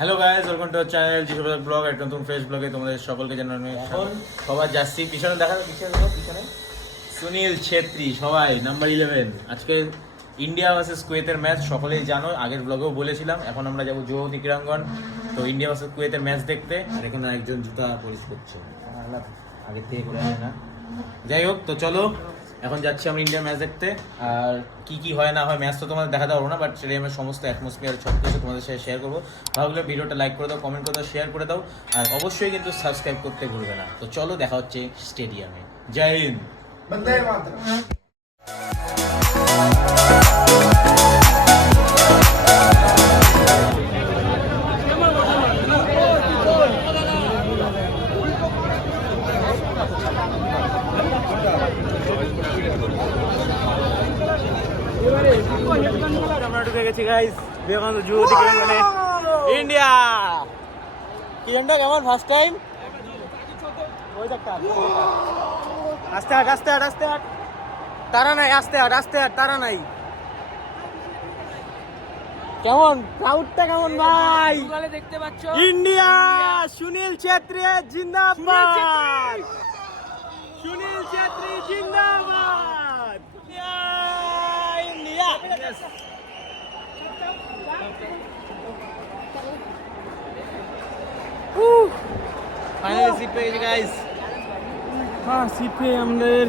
আপনার channel জিসুবাজার blog একটা নতুন ফ্রেশ ব্লগে তোমাদের সকলকে জানানো এখন সবার যাচ্ছি পিছনে দেখা পিছনে পিছনে। সুনীল ছেত্রী সবাই নাম্বার ইলেভেন আজকে ইন্ডিয়া ভার্সেস কুয়েতের ম্যাচ সকলেই জানো আগের ব্লগেও বলেছিলাম এখন আমরা যাব যুবতী ক্রীড়াঙ্গন। তো ইন্ডিয়া ভার্সেস কুয়েতের ম্যাচ দেখতে আর এখন একজন জুতা পরিশ করছে। আগের থেকে করে না। যাই হোক তো চলো এখন যাচ্ছি আমরা ইন্ডিয়ান ম্যাচ দেখতে। আর কি কি হয় না হয় ম্যাচ তো তোমাদের দেখাতে পারব না বাট স্টেডিয়ামের সমস্ত অ্যাটমসফিয়ার সব কিছু তোমাদের সাথে শেয়ার করব। ভালো ভিডিওটা লাইক করে দাও কমেন্ট করে দাও শেয়ার করে দাও, আর অবশ্যই কিন্তু সাবস্ক্রাইব করতে ভুলবে না। তো চলো দেখা হচ্ছে স্টেডিয়ামে জয় হিন্দ। গাইস বিবেকানন্দ যুবতী ক্রীড়াঙ্গনে ইন্ডিয়া কেমন ফার্স্ট টাইম ওই দেখ আস্তে হাট আস্তে হাট আস্তে হাট তারা নাই আস্তে হাট আস্তে হাট তারা নাই কেমন ক্রাউডটা কেমন ভাই? দেখতে পাচ্ছ? ইন্ডিয়া সুনীল ছেত্রী জিন্দাবাদ। সুনীল ছেত্রী জিন্দাবাদ। ইন্ডিয়া ফাইনালি সিট পেয়ে গেছি গাইস হ্যাঁ সিট পেয়ে আমাদের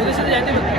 ওদের সাথে যাইতে হবে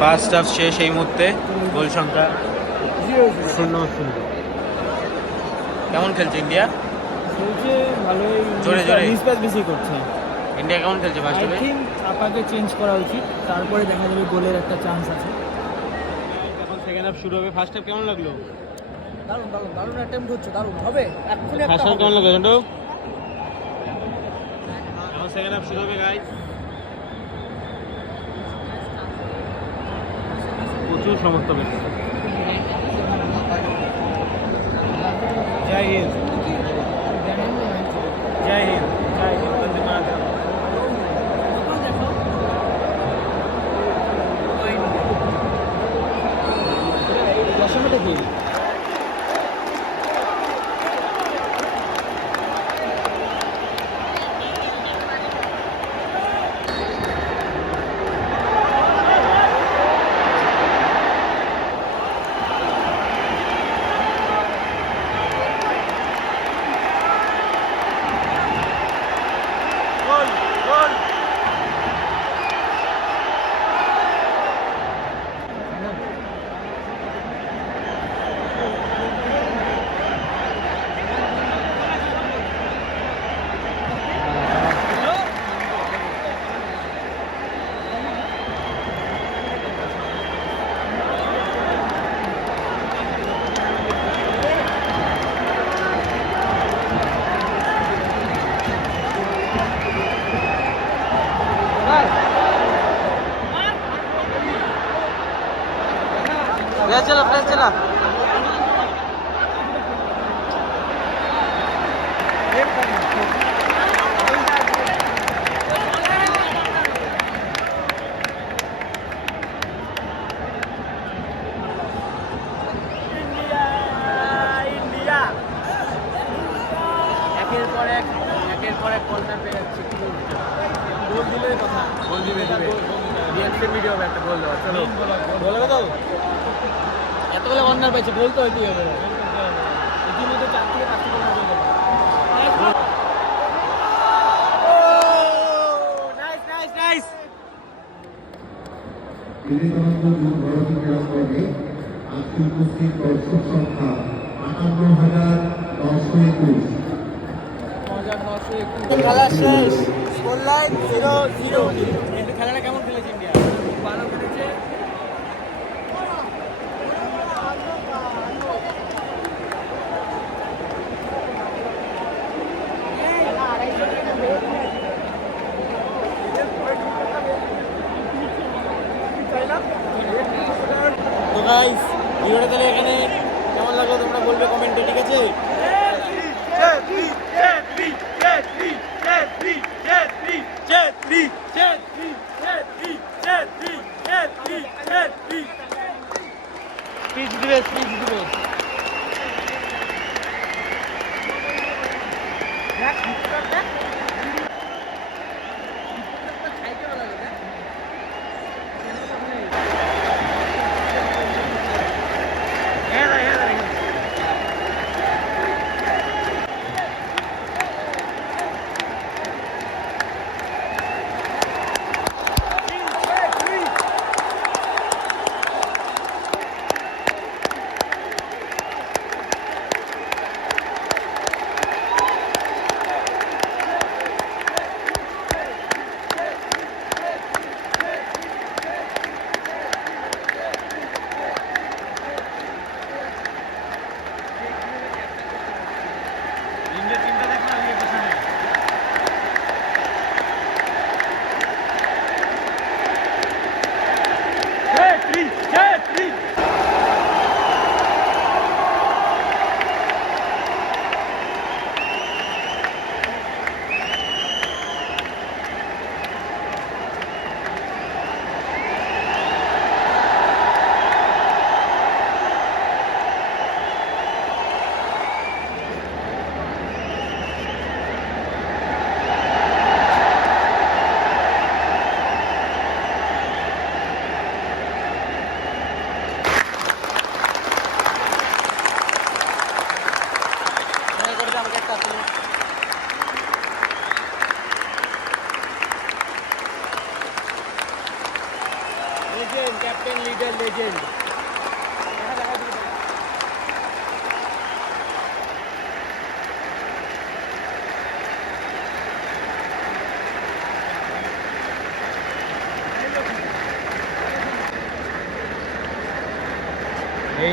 ফার্স্ট হাফ শেষ এই মুহূর্তে। গোল সংখ্যা শূন্য শূন্য। কেমন খেলছে ইন্ডিয়া? খেলছে ভালোই। জোরে, জোরে। মিসপ্যাচ বেশি করছে। ইন্ডিয়া কেমন খেলছে ফার্স্ট হাফে চাপাকে চেঞ্জ করা উচিত। তারপরে দেখা যাবে গোলের একটা চান্স আছে। এখন সেকেন্ড হাফ শুরু হবে। ফার্স্ট হাফ কেমন লাগল? দারুণ দারুণ দারুণ অ্যাটেম্প্ট হচ্ছে দারুণ। হবে এক্ষুনি একটা ফার্স্ট হাফ কেমন লাগল এখন সেকেন্ড হাফ শুরু হবে গাইস প্রচুর সমর্থক এসেছে জয় হিন্দ জয় হিন্দ জয় হিন্দ বন্দে মাতরম দশমীটা কি গোল গোল একের পর এক একের পর এক কর্নার পেয়ে যাচ্ছে গোল দিলে কথা। গোল দিবে দিবে। রিয়াকশন ভিডিও একটা চলো বলে। এতগুলো পাইছে ইতিমধ্যে চার থেকে পাঁচটি আজকে উপস্থিত দর্শক সংখ্যা আটান্ন হাজার নশো একুশ। খেলা শেষ। গোল জিরো জিরো খেলাটা কেমন তো গাইস ভিডিওটা তাহলে এখানে কেমন লাগল তোমরা বলবে কমেন্টে ঠিক আছে? Jet 3, Jet 3, Jet 3, Jet 3,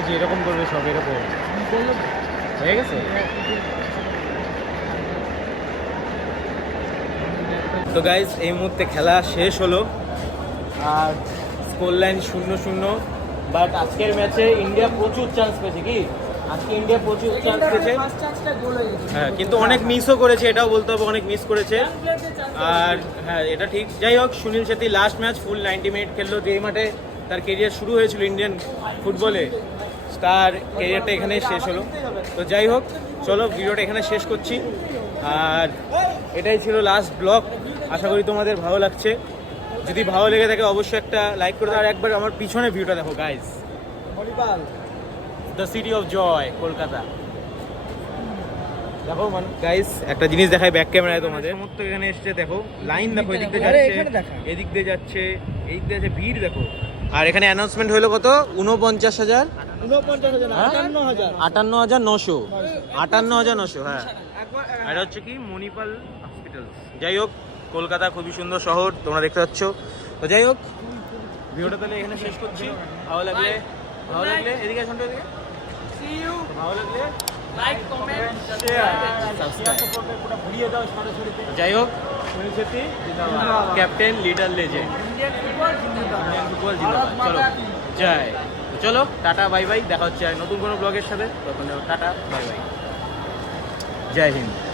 যে এরকম করবে সব এরকম। হয়ে গেছে? তো গাইজ এই মুহূর্তে খেলা শেষ হলো। আর স্কোর লাইন শূন্য শূন্য। বাট আজকের ম্যাচে ইন্ডিয়া প্রচুর চান্স পেয়েছে কি? আজকে ইন্ডিয়া প্রচুর চান্স পেয়েছে। হয়ে হ্যাঁ কিন্তু অনেক মিসও করেছে এটাও বলতে হবে অনেক মিস করেছে। আর হ্যাঁ এটা ঠিক। যাই হোক Sunil Chhetri last match full ninety minute খেললো। যে মাঠে তার কেরিয়ার শুরু হয়েছিল ইন্ডিয়ান ফুটবলে তার কেরিয়ারটা এখানেই শেষ হলো। তো যাই হোক চলো ভিডিওটা এখানে শেষ করছি। আর এটাই ছিল লাস্ট ব্লগ আশা করি তোমাদের ভালো লাগছে। যদি ভালো লেগে থাকে অবশ্যই একটা লাইক করে দাও। আর একবার আমার পিছনে ভিডিওটা দেখো Haripal the city of joy Kolkata. দেখো মানে গাইস একটা জিনিস দেখাই ব্যাক ক্যামেরায় তোমাদের। সমস্ত এখানে এসছে দেখো। লাইন দেখো এদিক দিয়ে যাচ্ছে এদিক দিয়ে যাচ্ছে এই দিয়ে যাচ্ছে ভিড় দেখো। আর এখানে অ্যানাউন্সমেন্ট হলো কত? উনপঞ্চাশ হাজার? আটান্ন হাজার নশো। আটান্ন হাজার নশো হ্যাঁ। এটা হচ্ছে কি মণিপাল হসপিটাল যাই হোক কলকাতা খুবই সুন্দর শহর তোমরা দেখতে পাচ্ছ। তো যাই হোক ভিডিওটা তাহলে এখানে শেষ করছি। ভালো লাগলে ভালো লাগলে এদিকে শুনতে এদিকে. ভালো লাগলে Like, comment, যাই হোক Sunil Chhetri captain leader legend Indian football জিন্দাবাদ। ইন্ডিয়ান ফুটবল জিন্দাবাদ চলো জয়। চলো, টাটা, বাই বাই। দেখা হচ্ছে নতুন কোনো ব্লগের সাথে। তখন টাটা, বাই বাই। জয় হিন্দ।